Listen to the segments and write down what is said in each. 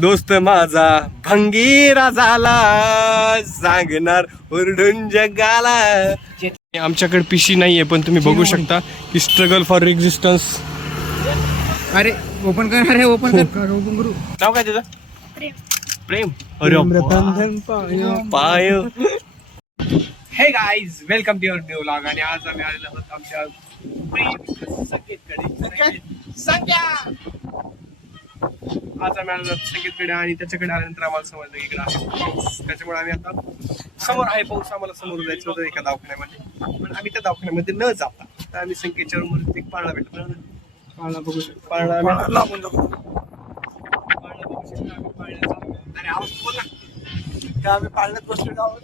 दोस्त माझा भंगीरा झाला, सांगणार ओरडून जगाला. आमच्याकडे पिशी नाहीये, पण तुम्ही बघू शकता की स्ट्रगल फॉर एक्झिस्टन्स. अरे ओपन कर, अरे ओपन कर, ओपन करू. नाव काय त्याचं? प्रेम. अरे पाय. Hey guys, welcome to your new vlog. आणि आज आम्ही आलेलो आहोत आमच्या संकेतकडे. आज आम्ही आलेलो संकेतकडे आणि त्याच्याकडे आल्यानंतर आम्हाला समजलं इकडे आहे पाऊस. त्याच्यामुळे आम्ही आता समोर आहे पाऊस, आम्हाला समोर जायचं होतं एका दवाखान्यामध्ये, पण आम्ही त्या दवाखान्यामध्ये न जाता तर आम्ही संकेतच्या रूमवर एक पाळणा भेटला. पाळणा बघू शकतो, पाळणा लांबून जाऊ. पाळणा बघू शकतो आम्ही पाळण्याचा. अरे आवाज बोल ना. त्या आम्ही पाळण्यात बसलेलो आहोत.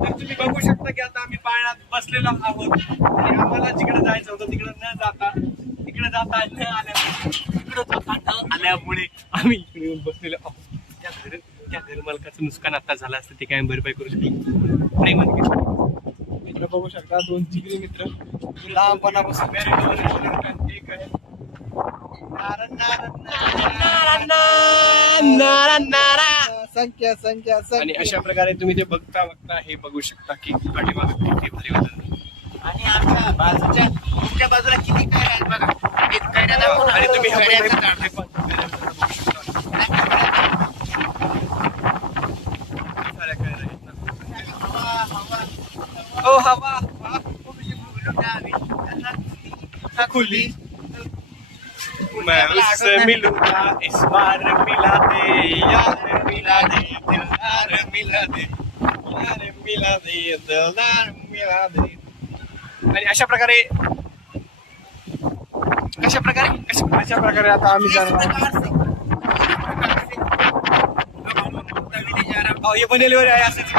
तर तुम्ही बघू शकता की आता आम्ही पाळण्यात बसलेलो आहोत आणि आम्हाला जिकडे जायचं होतं तिकडे न जाता, तिकडे जाता न आल्यामुळे आम्ही इकडे येऊन बसलेलो आहोत. त्या घर मालकाचं नुकसान आता झालं असतं, ते काय भरपाई करू शकतो. इकडे बघू शकता दोन जिगरी मित्र लहानपणापासून संख्या संख्या आणि अशा प्रकारे तुम्ही ते बघता हे बघू शकता की पाठीमागे किती भारी वाटत. आणि आमच्या बाजूच्या तुमच्या बाजूला किती काय आहेत बघा. एक कैऱ्या दाखवून आणि तुम्ही कैऱ्याचं झाड. हवा खुली मैं उससे मिलूंगा इस बार, मिला दे यार, मिला दे दिलदार, मिला दे यार, मिला दे दिलदार, मिला दे. आणि अशा प्रकारे आता आम्ही जाणार. ये बनेलीवर आहे असंच,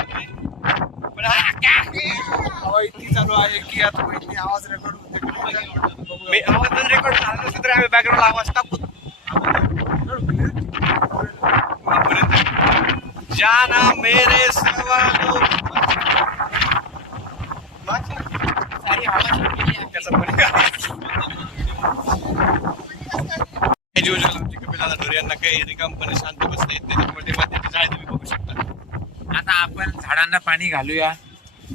पण हवा इतकी चालू आहे की आता इतकी आवाज रेकॉर्ड होते. आवाज रेकॉर्ड झाला नसतं तर आम्ही बॅकग्राऊंड आवाज टाकू. जाना मेरे सवालों सारी हवा त्याचा पण कपिलाला ढोरे यांना काही रिकामपणे शांत बसता येत नाही, त्याच्यामुळे मातीचे झाड तुम्ही बघू शकता. आता आपण झाडांना पाणी घालूया.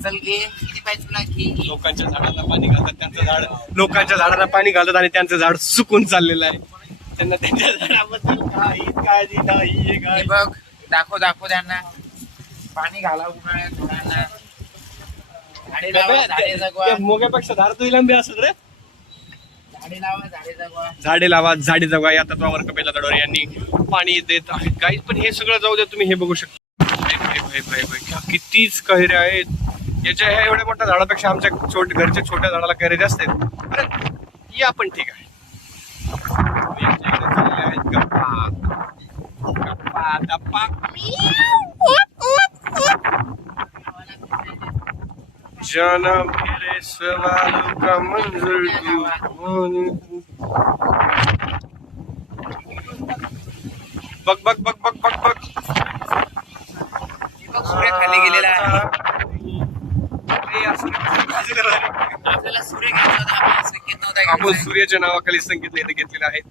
चल घे, किती पाहिजे तुला घे. लोकांच्या झाडांना पाणी घालतात, त्यांचं झाड लोकांच्या झाडांना पाणी घालतात आणि त्यांचं झाड सुकून चाललेलं आहे. त्यांना त्यांच्या झाडाबद्दल काही काळजी नाही. हे बघ, दाखव त्यांना पाणी घाला उन्हाळ्यात झाडांना. झाडे लावा, झाडे जगवा. मोग्यापेक्षा झाड तुझी लांबी असत रे. झाडे लावा, झाडे जगवा. झाडे लावा, झाडे जगवा या तत्वावर कपिला दडोरे यांनी पाणी देत आहेत. काही पण हे सगळं जाऊ द्या, तुम्ही हे बघू शकता. कितीच कैऱ्या आहेत. याच्या ह्या एवढ्या मोठ्या झाडापेक्षा आमच्या घरच्या छोट्या झाडाला कैऱ्या जास्त आहेत. अरे या पण ठीक आहे. जाना मेरे सवालों का मंजूर बघ बघ बघ बघ बघ बघ. सूर्य खाली गेलेला आहे. आपल्याला सूर्य घ्यायचा होता, आपल्याला संकेत नव्हता. आपण सूर्याच्या नावाखाली संकेत इथे घेतलेले आहेत.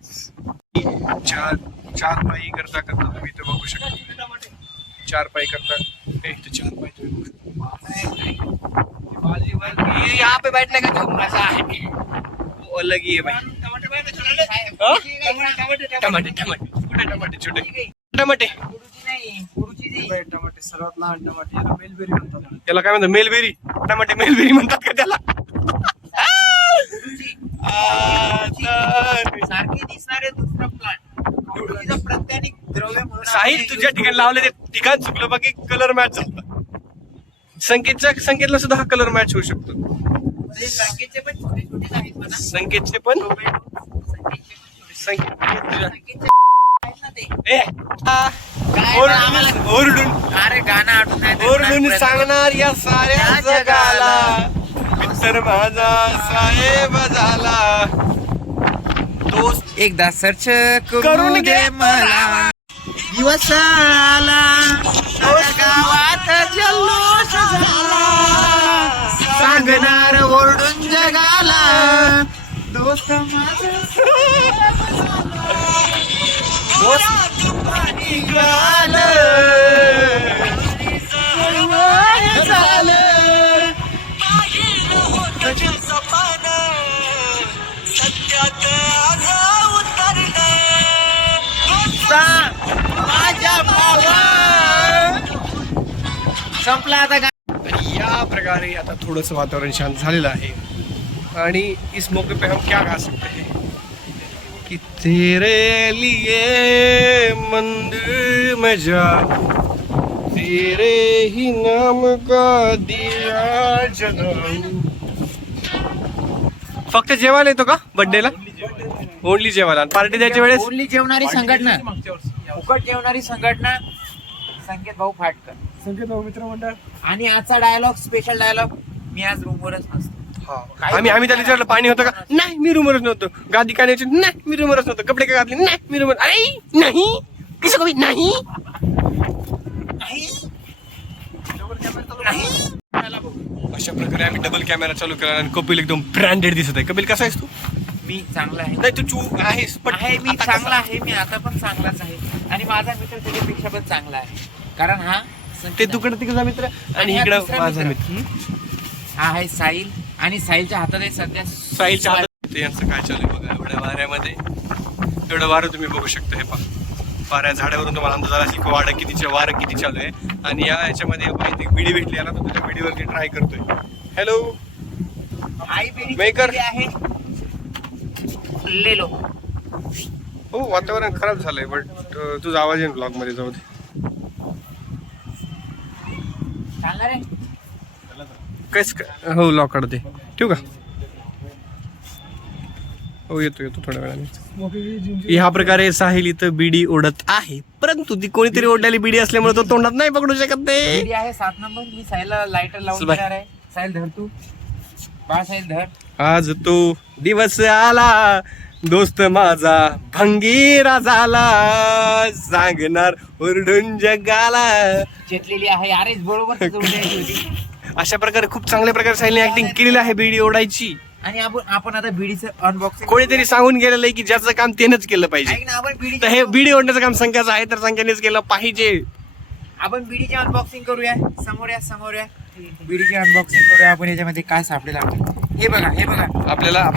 चार पायी करता तुम्ही इथे बघू शकता. चार पायी करता इथे 4 पायी तुम्ही बघू शकता. यहाँ पे बैठने का जो मजा है वो अलग ही है भाई. टमाटे कुठे टमाटे छोटे टमाटे टमाटे सर्वात लहान टमाटे याला मेलबेरी म्हणतात. याला काय म्हणतात? मेलबेरी. टमाटे मेलबेरी म्हणतात का त्याला? सारखे दिसणारे दुसरं प्लांट प्रत्यानिक द्रव्य म्हणून साहिल तुझ्या ठिकाणी लावले ते ठिकाण चुकलं बाकी कलर मॅच झाला. संकेतला सुद्धा हा कलर मॅच होऊ शकतो. संकेतचे पण छोटे छोटे आहेत म्हणा. संकेतचे पण अरे गाणं ओरडून सांगणार या साऱ्या जगाला, मित्र माझा साहेब झाला. दोस्त एकदा सर्च करून घे मला. दिवस आला गावात जल्लोष झाला, सांगणार ओरडून जगाला. दोस्त माझा दोस्त पाणी माझ्या भावा संपला आता. आणि या प्रकारे आता थोडंसं वातावरण शांत झालेलं आहे आणि इस मौके पे हम क्या गा सकते हैं कि तेरे लिए मंदिर में जा तेरे ही नाम का दिया जलाऊं. फक्त जेवायला येतो का बर्थडेला? ओनली जेवायला. पार्टी द्यायच्या वेळेस ओनली जेवणारी संघटना, फुकट जेवणारी संघटना संकेत भाऊ फाटकर, संकेत भाऊ मित्र मंडळ. आणि आजचा डायलॉग, स्पेशल डायलॉग, मी आज रूमवरच नसतो. आम्ही त्याला विचारलं पाणी होतं का? नाही मी रूमवरच नव्हतो. गादी का न्यायची? नाही मी रूमवरच नव्हतो. कपडे का घातले? नाही मी रूमवर. अरे नाही कसं कमी नाही. अशा प्रकारे आम्ही डबल कॅमेरा चालू केला आणि कपिल एकदम ब्रँडेड दिसत आहे. कपिल कसा आहेस तू? मी चांगला आहे. नाही तू आहेस पण आहे, मी चांगला आहे. मी आता पण चांगलाच आहे आणि माझा मित्र त्याच्यापेक्षा पण चांगला आहे. कारण हा ते तुकडं तिकडचा मित्र आणि इकडं माझा मित्र. हा आहे साहिल आणि साहिलच्या हातात आहे सध्या साहिलच्या हातात. यांचं काय चालू आहे बघा एवढ्या वाऱ्यामध्ये. एवढं वारं तुम्ही बघू शकता. हे पहा वाऱ्या झाडावरून तुम्हाला अंदाज आला की वारं किती चालू आहे. आणि याच्यामध्ये एक बिडी भेटली याला, तो त्याच्या बिडीवरती ट्राय करतोय. हॅलो आई बेडी मेकर आहे लेलो. हो वातावरण खराब झालंय बट तुझा आवाज येईल ब्लॉग मध्ये. जाऊ दे चालणार आहे कस. हो लॉक काढते. ठेवू का? हो येतो थोड्या वेळाने. ह्या प्रकारे साहिल इथं बिडी ओढत आहे, परंतु ती कोणीतरी ओढलेली बिडी असल्यामुळे तो तोंडात नाही पकडू शकत. ते बेडी आहे 7 नंबर. मी साहिलला लायटर लावून देणार आहे. साहिल धर तू. बाळ साहिल धर. आज तो दिवस आला दोस्त माझा भंगीरा झाला, सांगणार ओरडून जगाला. चेतलेली आहे. अरे बरोबर होती. अशा प्रकारे खूप चांगल्या प्रकारे साहिलने ऍक्टिंग केलेली आहे बिडी ओढायची. आणि आपण आता बीडीचं अनबॉक्सिंग. कोणीतरी सांगून गेलेलं आहे की ज्याचं काम त्यानंच केलं पाहिजे. ऐक ना, आपण बीडी तर हे बिडी ओढण्याचं काम संख्याचं आहे तर संख्यानेच केलं पाहिजे. आपण बीडीची अनबॉक्सिंग करूया. समोर या बीडीची अनबॉक्सिंग करूया. आपण याच्यामध्ये काय सापडेल आपल्याला हे बघा. आपल्याला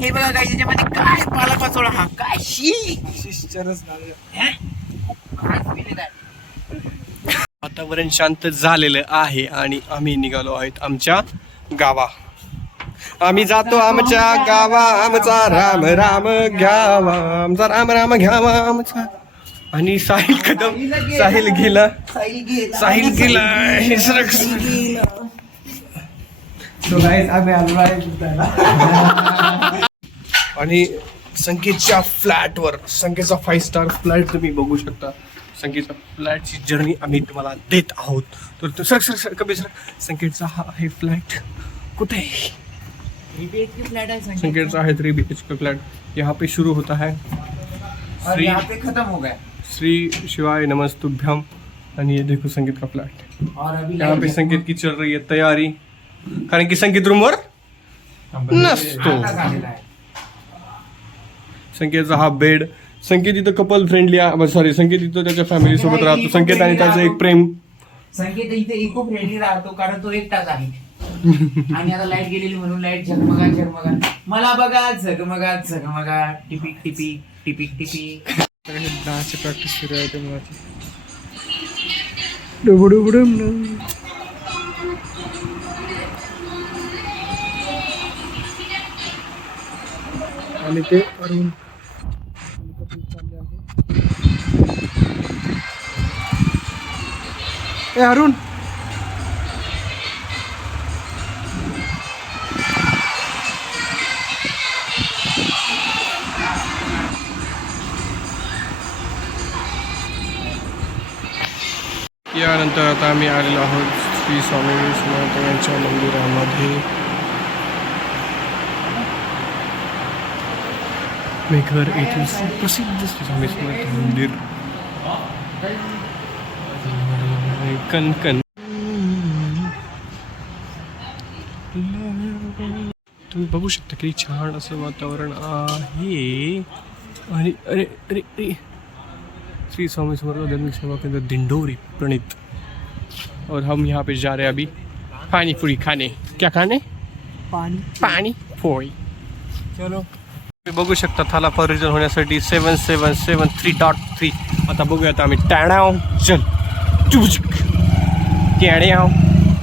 हे बघा गाईस, याच्यामध्ये काय पालापाचोळा. हा काय वातावरण शांत झालेलं आहे आणि आम्ही निघालो आहेत आमच्या गावा. आम्ही जातो आमच्या गावा. आमचा राम राम घ्यावा, आमचा राम राम घ्यावा आमचा. आणि साहिल गेला. आणि संकेतच्या फ्लॅटवर, संकेतचा 5 स्टार फ्लॅट तुम्ही बघू शकता. संकेतच्या फ्लॅटची जर्नी आम्ही तुम्हाला देत आहोत. तर सर कमी सर संकेतचा हा आहे फ्लॅट. कुठे आहे? फ्लॅट आहे संकेतचा है 3 BHK फ्लैट. यहाँ पे शुरू होता है और यहाँ पे खत्म हो गया. श्री शिवाय नमस्तुभ्यम. आणि ये देखो संकेत का फ्लैट. और अभी यहाँ पे संकेत की चल रही है तैयारी, कारण की संकेत रूमवर नसतो. संकेतचा हा बेड. संकेत इथं कपल फ्रेंडली, सॉरी संकेत इथं त्याच्या फॅमिली सोबत राहतो. संकेत आणि त्याचं एक प्रेम. संकेत इथे इको फ्रेंडली राहतो कारण तो एकटाच आहे. आणि आता लाईट गेलेली म्हणून लाईट झगमगा मला बघा झगमगा टिपिक. डान्सची प्रॅक्टिस सुरू आहे त्यामुळे आणि ते अरुण अरुण यानंतर आता आम्ही आलेलो आहोत श्री स्वामी विश्वनाथ यांच्या मंदिरामध्ये. मेघर येथील सुप्रसिद्ध श्री स्वामी समर्थ मंदिर. कणकण तुम्ही बघू शकता किती छान असं वातावरण आहे. आणि अरे अरे अरे श्री स्वामी समर्थ धार्मिक सेवा केंद्र दिंडोरी प्रणीत. और हम यहाँ पे जा रहे हैं अभी पानी पूरी खाने. क्या खाने? पाणी पोळी. चलो तुम्ही बघू शकता थाला परिजन होण्यासाठी 7773.3. आता बघूया आता आम्ही टाणाव चल चुबुचुक टाणाव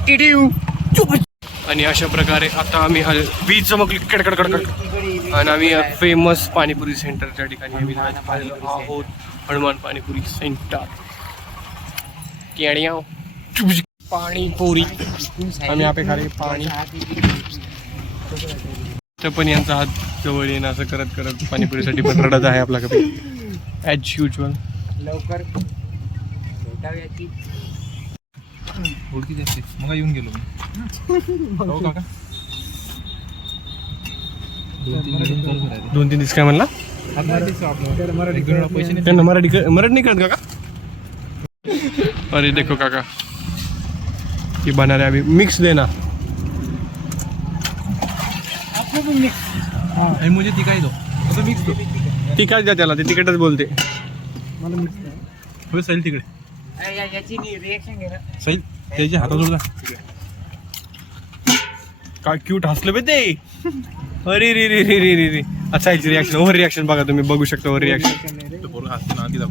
टिडिव चुबुचुक. आणि अशा प्रकारे आता आम्ही वीज चमकली कडकडकडकड आणि आम्ही फेमस पाणीपुरी सेंटरच्या ठिकाणी आम्ही आलेलो आहोत. हनुमान पाणीपुरी सेंटर टाणाव चुबुचुक पाणीपुरी. आम्ही यहाँ पे खा रहे पाणी. तर पण यांचा हात जवळ येणं असं करत करत पाणीपुरीसाठी पण रडत आहे आपला कपी ॲज युजल. लवकर भेटाव्याची ओळखी जास्त मग येऊन गेलो मी. काका 2-3 दिवस काय म्हणला? पैसे त्यांना मराठी नाही कळत काका. अरे देखो काका ये बना रहे अभी मिक्स देना. आणि मुझे तिकाई दो असं मिक्स दो. तिखट द्या त्याला, ते तिखटच बोलते. हो सैल तिकडे याची रिएक्शन घे ना. सैल त्याच्या हातात जोडला. काय क्यूट हसलं बे ते. अरे रे रे रे रे रे रे. अच्छा याची रिॲक्शन ओव्हर रिॲक्शन बघा तुम्ही बघू शकता ओव्हर रिॲक्शन. तो पोरं हसतो ना आधी जाऊ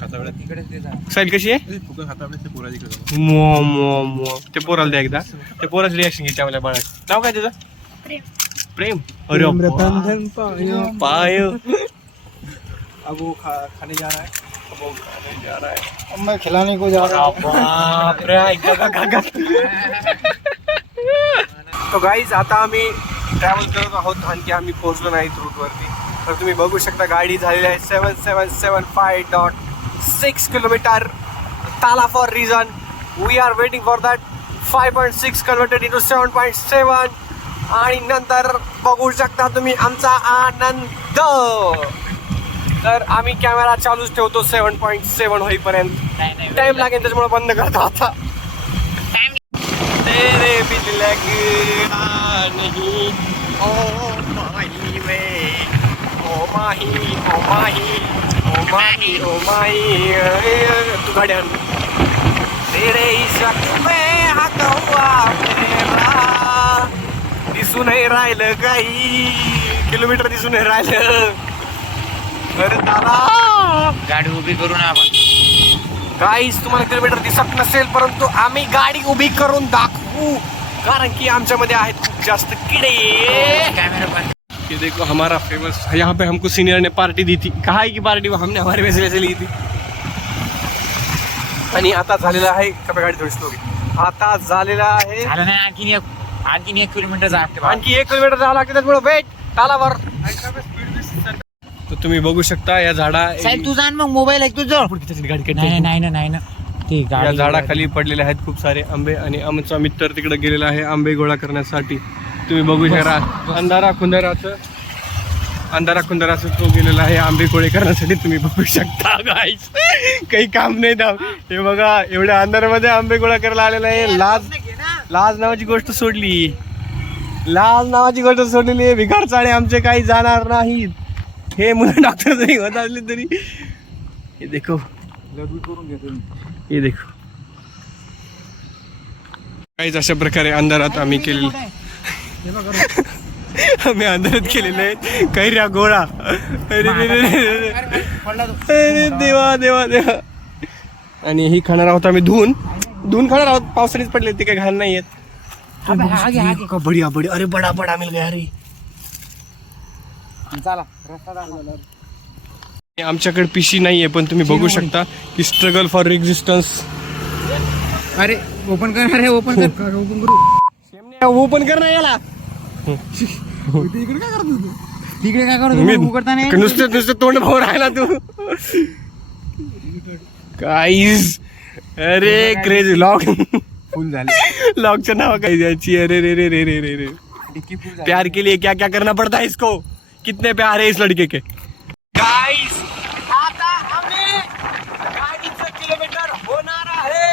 खाता वेळेत तिकडेच ते जा. साईल कशी आहे? फुकट खाता वेळेस ते पोरा तिकडे मो मो मो. ते पोराला द्या एकदा. ते पोराचं रिॲक्शन घ्यायच्या मला बाळा. नाव काय तुझं? प्रेम. अरे पाय. अब वो खाने जा रहा है. जा रहा है. मैं खिलाने को जा रहा तो गाईज आता आम्ही ट्रॅव्हल करत आहोत. आणखी आम्ही पोहोचलो नाहीत रूटवरती. तर तुम्ही बघू शकता गाडी झालेली आहे 7775.6 किलोमीटर. ताला for reason we are waiting for that 5.6 converted into 7.7. आणि नंतर बघू शकता तुम्ही आमचा आनंद. तर आम्ही कॅमेरा चालूच ठेवतो 7.7 होईपर्यंत. टाइम लागेल त्याच्यामुळे बंद करतो आता. तेरे बिन लगना नहीं ओ माही वे ओ माही ओ माही ओ माही ओ माही. तू गाडी आण. तेरे इश्क में हकवा मेरा दिसून नाही राहिलं काही. किलोमीटर दिसून नाही राहिलं. अरे दादा गाडी उभी करू ना आपण. गाईस तुम्हाला किलोमीटर दिसत नसेल परंतु आम्ही गाडी उभी करून दाखवू कारण की आमच्यामध्ये आहेत खूप जास्त किडे. कॅमेरा पण ये देखो हमारा फेमस. यहाँ पे हमको सीनियर ने पार्टी दी थी. कहा है की पार्टी हमने हमारे पैसे वैसे ली थी. आणि आता झालेला आहे कपे गाडी थोडी स्लो. आता झालेला आहे झालं नाही. आणखीन एक किलोमीटर जाते. आणखी 1 किलोमीटर जावं लागते त्यामुळे वेट तालावर. तर तुम्ही बघू शकता या झाडा साहेब तू जाण मग मोबाईल आहे तुझं. गाडी नाही ना ते या गाडी झाडाखाली पडलेले आहेत खूप सारे आंबे. आणि आमचा मित्र तिकडे गेलेला आहे आंबे गोळा करण्यासाठी. तुम्ही बघू शकता अंधारा खुंदाराचा तो गेलेला आहे आंबे गोळे करण्यासाठी. तुम्ही बघू शकता गाईस काही काम नाही दाव. हे बघा एवढ्या अंधारामध्ये आंबे गोळा करायला आलेला आहे. लाज नावाची गोष्ट सोडली. आहे. भिकार चाळे आमचे काही जाणार नाहीत. हे मुलं डॉक्टर जरी होत असले तरी. हे देखो हे देखो काहीच अशा प्रकारे अंधारात आम्ही केलेलं. आम्ही अंधारात केलेलं आहे कैऱ्या गोळा. अरे देवा देवा देवा. आणि ही खाणार आहोत आम्ही धुवून खाणार आहोत. पावसाळीच पडले ते काही घाल नाही येत. बढिया बढिया. अरे बडा बडा मिल गया रे. चला. आमच्याकडे पिशी नाहीये पण तुम्ही बघू शकता की स्ट्रगल फॉर एक्झिस्टन्स. अरे ओपन कर. अरे ओपन कर. ओपन कर ना याला. तिकडे काय मी करतो उघडता नाही. नुसतं तोंड भाऊ राहिला तू. काहीच. अरे क्रेझी लॉक फुल झाले. लॉकचं नाव काही द्यायची. अरे रे रे रे रे रे रे. प्यार के लिए क्या क्या करना पड़ता है इसको. कितने प्यार है इस लड़के के. गाइस आता हमें गाडीचं किलोमीटर होणार आहे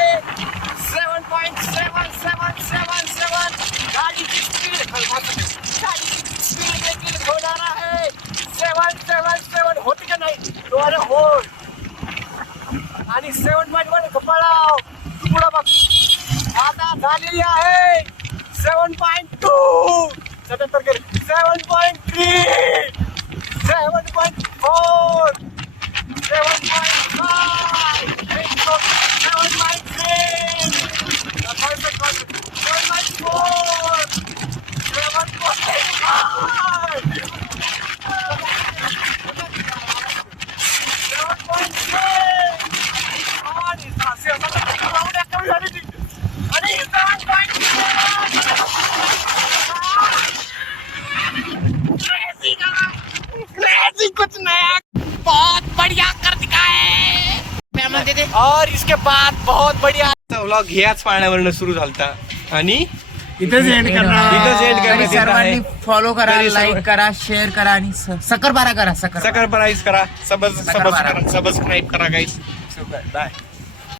7.7777. गाडीची स्पीड आहे 7.2, 77 कर 7.3, 7.4, कुछ नया बहुत बढ़िया कर दिखाए और इसके बाद बहुत बढ़िया व्लॉग ह्याच पाण्यावरनं सुरू झालता आणि इथेच एंड करणार. इथंच end करण्यात येत सर्वांनी आहे. फॉलो करा, तरी सर्व- लाईक करा, शेअर करा आणि सकरबारा करा. सबस्क्राईब करा गाईस. बारा. सबस्क्राईब करा गाईस. बाय.